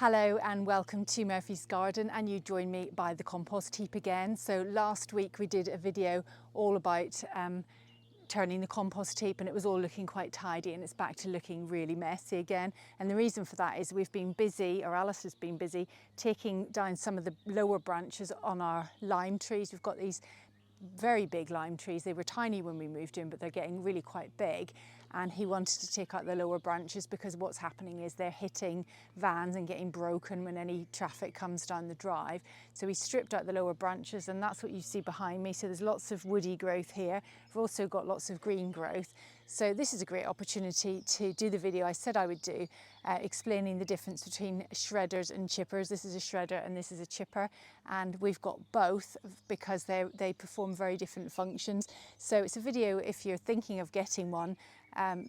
Hello and welcome to Murphy's Garden, and you join me by the compost heap again. So last week we did a video all about turning the compost heap, and it was all looking quite tidy, and it's back to looking really messy again. And the reason for that is we've been busy, or Alice has been busy, taking down some of the lower branches on our lime trees. We've got these very big lime trees. They were tiny when we moved in, but they're getting really quite big. And he wanted to take out the lower branches because what's happening is they're hitting vans and getting broken when any traffic comes down the drive. So he stripped out the lower branches, and that's what you see behind me. So there's lots of woody growth here. We've also got lots of green growth. So this is a great opportunity to do the video I said I would do, explaining the difference between shredders and chippers. This is a shredder and this is a chipper, and we've got both because they perform very different functions. So it's a video if you're thinking of getting one,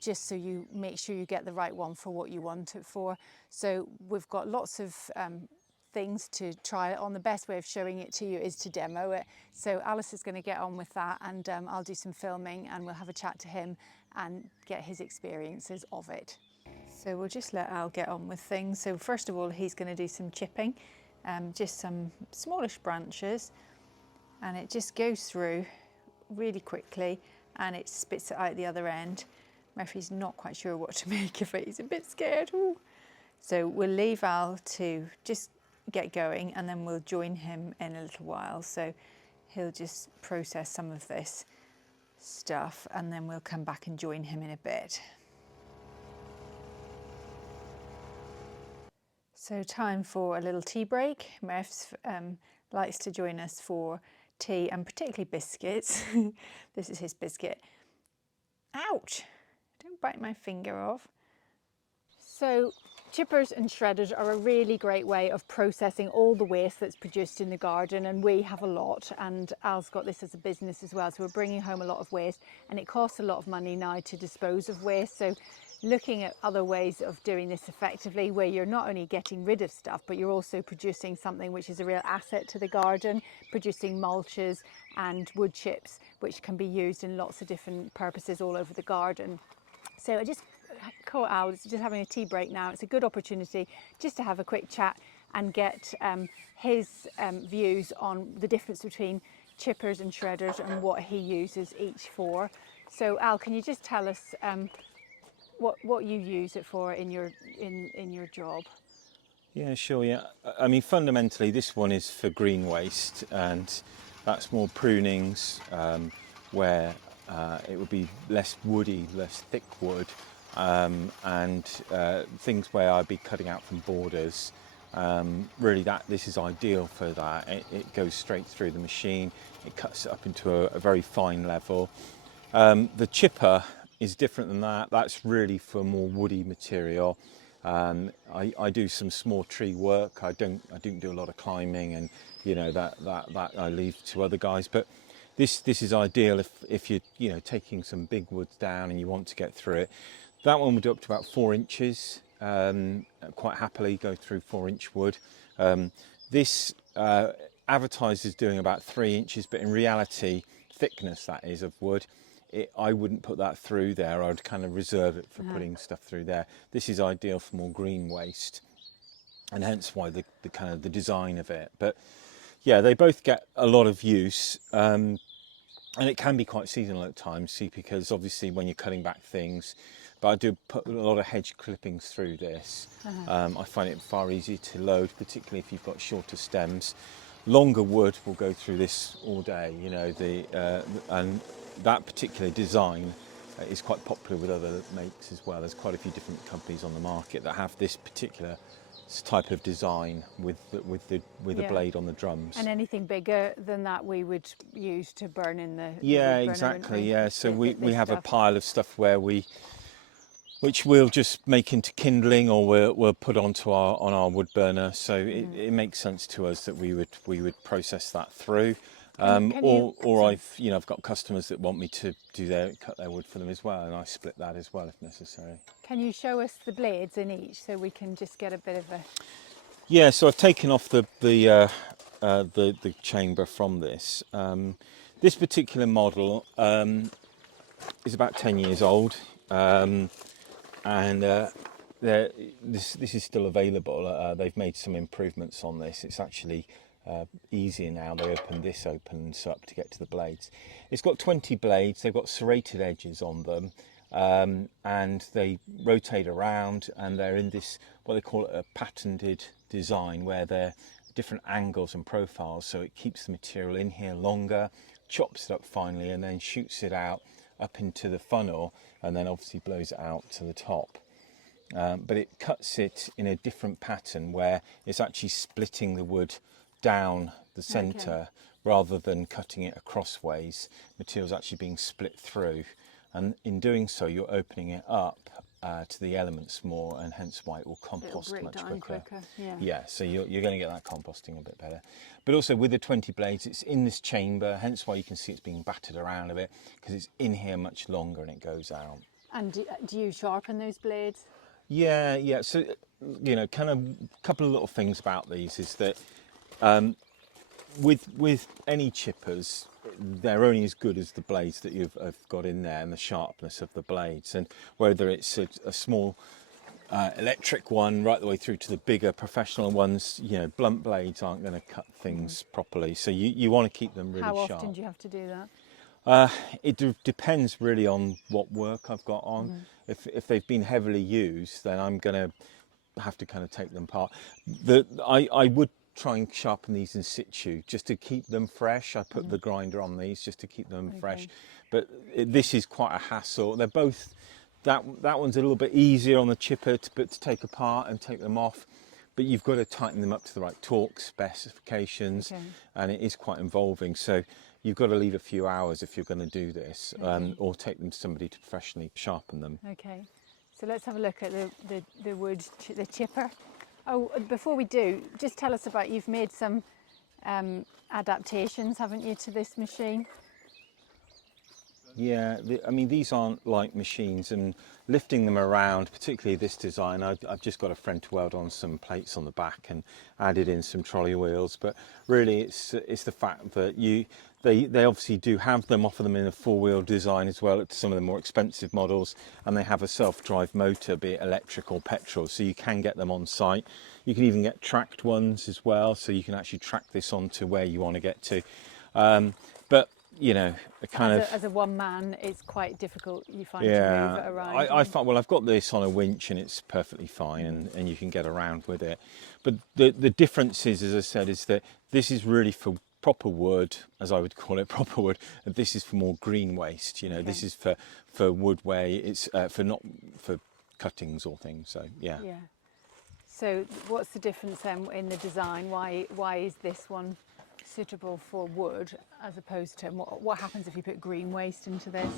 just so you make sure you get the right one for what you want it for. So we've got lots of things to try it on. The best way of showing it to you is to demo it. So Alice is going to get on with that, and I'll do some filming and we'll have a chat to him and get his experiences of it. So we'll just let Al get on with things. So first of all, he's going to do some chipping, just some smallish branches, and it just goes through really quickly and it spits it out the other end. Murphy's not quite sure what to make of it. He's a bit scared. Ooh. So we'll leave Al to just get going, and then we'll join him in a little while. So he'll just process some of this stuff, and then we'll come back and join him in a bit. So time for a little tea break. Murph likes to join us for tea, and particularly biscuits. This is his biscuit. Ouch! Don't bite my finger off. So chippers and shredders are a really great way of processing all the waste that's produced in the garden, and we have a lot, and Al's got this as a business as well, so we're bringing home a lot of waste, and it costs a lot of money now to dispose of waste. So looking at other ways of doing this effectively, where you're not only getting rid of stuff, but you're also producing something which is a real asset to the garden, producing mulches and wood chips, which can be used in lots of different purposes all over the garden. So I just caught Al, just having a tea break now. It's a good opportunity just to have a quick chat and get his views on the difference between chippers and shredders and what he uses each for. So Al, can you just tell us what you use it for in your job? Yeah, sure. Yeah, I mean, fundamentally, this one is for green waste, and that's more prunings where it would be less woody, less thick wood, and things where I'd be cutting out from borders. Really, this is ideal for that. It goes straight through the machine. It cuts it up into a very fine level. The chipper is different than that. That's really for more woody material. I do some small tree work. I don't do a lot of climbing, and you know that I leave to other guys. But this is ideal if you're taking some big woods down and you want to get through it. That one would do up to about 4 inches. Quite happily go through 4-inch wood. This advertises doing about 3 inches, but in reality, thickness that is of wood, I wouldn't put that through there. I'd kind of reserve it for putting stuff through there. This is ideal for more green waste, and hence why the kind of the design of it. But yeah, they both get a lot of use, and it can be quite seasonal at times. See, because obviously when you're cutting back things, but I do put a lot of hedge clippings through this. I find it far easier to load, particularly if you've got shorter stems. Longer wood will go through this all day, you know, and that particular design is quite popular with other makes as well. There's quite a few different companies on the market that have this particular type of design with the blade on the drums. And anything bigger than that we would use to burn in the exactly. Yeah, so we have a pile of stuff which we'll just make into kindling, or we'll put onto our wood burner. So it makes sense to us that we would process that through. I've got customers that want me to cut their wood for them as well, and I split that as well if necessary. Can you show us the blades in each so we can just get a bit of a... Yeah, so I've taken off the chamber from this. This particular model is about 10 years old, and this is still available. They've made some improvements on this. It's actually easier now. They opens up to get to the blades. It's got 20 blades. They've got serrated edges on them, and they rotate around, and they're in this, what they call a patented design, where they're different angles and profiles, so it keeps the material in here longer, chops it up finely, and then shoots it out up into the funnel, and then obviously blows it out to the top. But it cuts it in a different pattern where it's actually splitting the wood down the centre, rather than cutting it across ways. Material's actually being split through, and in doing so you're opening it up to the elements more, and hence why it will compost much quicker. Yeah, so you're going to get that composting a bit better. But also with the 20 blades, it's in this chamber, hence why you can see it's being battered around a bit, because it's in here much longer and it goes out. And do you sharpen those blades? Yeah. So, you know, kind of a couple of little things about these is that with any chippers, they're only as good as the blades that you've got in there and the sharpness of the blades. And whether it's a small electric one right the way through to the bigger professional ones, you know, blunt blades aren't going to cut things properly. So you want to keep them really sharp. How often do you have to do that? It depends really on what work I've got on. If they've been heavily used, then I'm going to have to kind of take them apart. I would try and sharpen these in situ just to keep them fresh. I put the grinder on these just to keep them fresh, but this is quite a hassle. They're both, that one's a little bit easier on the chipper to take apart and take them off, but you've got to tighten them up to the right torque specifications, and it is quite involving. So you've got to leave a few hours if you're going to do this, or take them to somebody to professionally sharpen them. Okay, so let's have a look at the wood, the chipper. Oh, before we do, just tell us about, you've made some adaptations, haven't you, to this machine? Yeah, I mean, these aren't like machines, and lifting them around, particularly this design, I've just got a friend to weld on some plates on the back and added in some trolley wheels. But really, it's the fact that they obviously do have them, offer them in a four-wheel design as well at some of the more expensive models, and they have a self-drive motor, be it electric or petrol, so you can get them on site. You can even get tracked ones as well, so you can actually track this onto where you want to get to. But you know, as a one man, it's quite difficult, you find, to move it around. I find, well, I've got this on a winch and it's perfectly fine, and you can get around with it. But the difference is, as I said, is that this is really for proper wood, as I would call it, proper wood. And this is for more green waste. You know, this is for wood where it's not for cuttings or things. So yeah. So what's the difference then in the design? Why is this one suitable for wood as opposed to, what happens if you put green waste into this?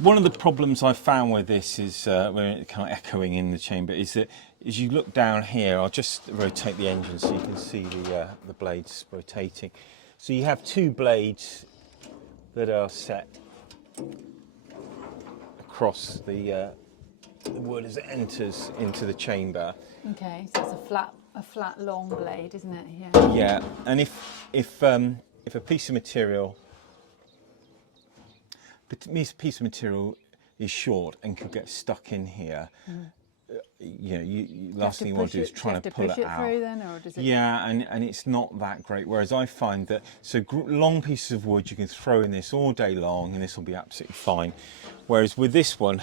One of the problems I've found with this is, when it's kind of echoing in the chamber, is that as you look down here, I'll just rotate the engine so you can see the blades rotating. So you have two blades that are set across the wood as it enters into the chamber. Okay, so it's a flat long blade, isn't it? Yeah, and if a piece of material is short and could get stuck in here, you know, last thing you want to do is try to pull it out. Through then, or does it? Yeah, and it's not that great. Whereas I find that long pieces of wood you can throw in this all day long, and this will be absolutely fine. Whereas with this one,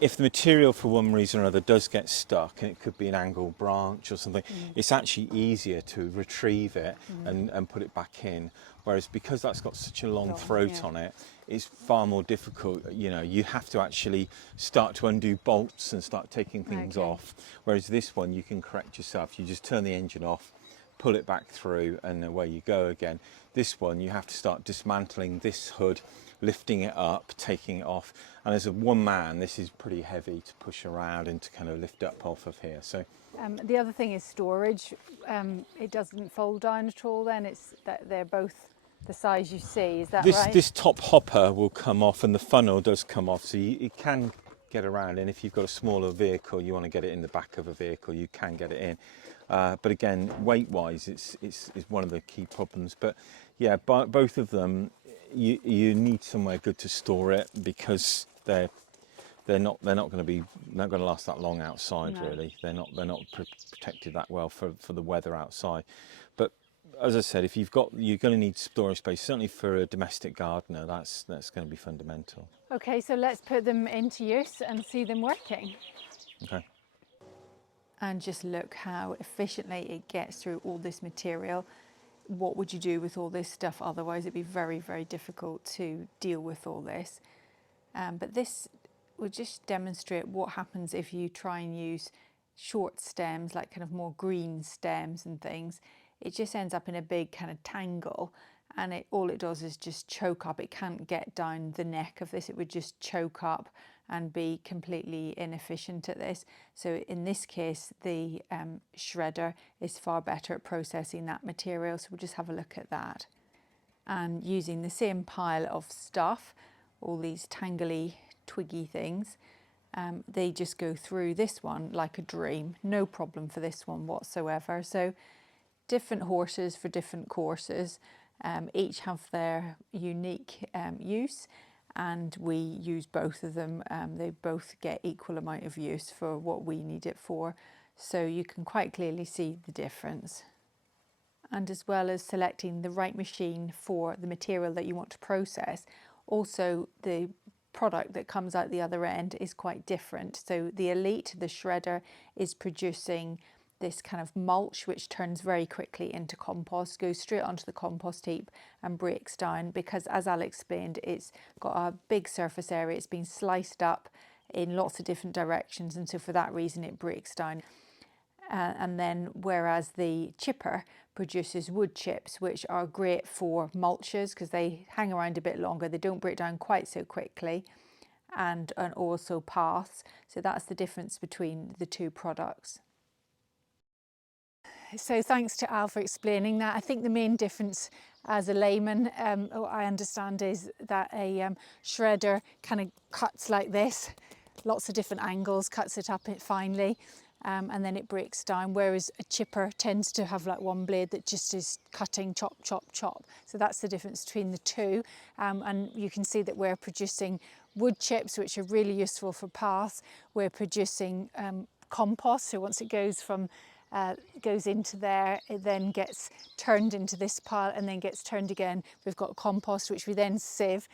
if the material for one reason or other does get stuck, and it could be an angled branch or something, it's actually easier to retrieve it and put it back in. Whereas because that's got such a long throat on it, it's far more difficult. You know, you have to actually start to undo bolts and start taking things off. Whereas this one, you can correct yourself. You just turn the engine off, pull it back through, and away you go again. This one, you have to start dismantling this hood, lifting it up, taking it off, and as a one man, this is pretty heavy to push around and to kind of lift up off of here. So the other thing is storage. It doesn't fold down at all then? It's that they're both the size you see, is that right? This top hopper will come off, and the funnel does come off, so it can get around, and if you've got a smaller vehicle, you want to get it in the back of a vehicle, you can get it in. But again, weight wise, it's one of the key problems. But yeah, both of them, you need somewhere good to store it, because they're they're not going to last that long outside. No. Really, they're not protected that well for the weather outside. But as I said, if you're going to need storage space, certainly for a domestic gardener, that's going to be fundamental. Okay, so let's put them into use and see them working. Okay. And just look how efficiently it gets through all this material. What would you do with all this stuff? Otherwise it'd be very, very difficult to deal with all this. But this would just demonstrate what happens if you try and use short stems, like kind of more green stems and things. It just ends up in a big kind of tangle, and all it does is just choke up. It can't get down the neck of this. It would just choke up and be completely inefficient at this. So in this case, the shredder is far better at processing that material. So we'll just have a look at that. And using the same pile of stuff, all these tangly, twiggy things, they just go through this one like a dream. No problem for this one whatsoever. So different horses for different courses, each have their unique use, and we use both of them. They both get equal amount of use for what we need it for. So you can quite clearly see the difference. And as well as selecting the right machine for the material that you want to process, also the product that comes out the other end is quite different. So the Elite, the shredder, is producing this kind of mulch which turns very quickly into compost, goes straight onto the compost heap and breaks down, because as Al explained, it's got a big surface area, it's been sliced up in lots of different directions, and so for that reason it breaks down. And then whereas the chipper produces wood chips, which are great for mulches because they hang around a bit longer, they don't break down quite so quickly, and also paths. So that's the difference between the two products. So thanks to Al for explaining that. I think the main difference as a layman, I understand, is that a shredder kind of cuts like this, lots of different angles, cuts it up finely, and then it breaks down, whereas a chipper tends to have like one blade that just is cutting, chop, chop, chop. So that's the difference between the two. And you can see that we're producing wood chips, which are really useful for paths. We're producing compost, so once it goes into there, it then gets turned into this pile and then gets turned again. We've got compost, which we then sieve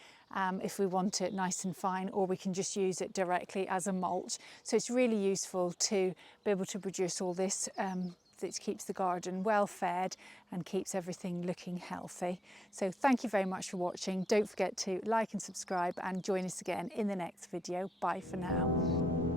if we want it nice and fine, or we can just use it directly as a mulch. So it's really useful to be able to produce all this that keeps the garden well fed and keeps everything looking healthy. So thank you very much for watching. Don't forget to like and subscribe and join us again in the next video. Bye for now.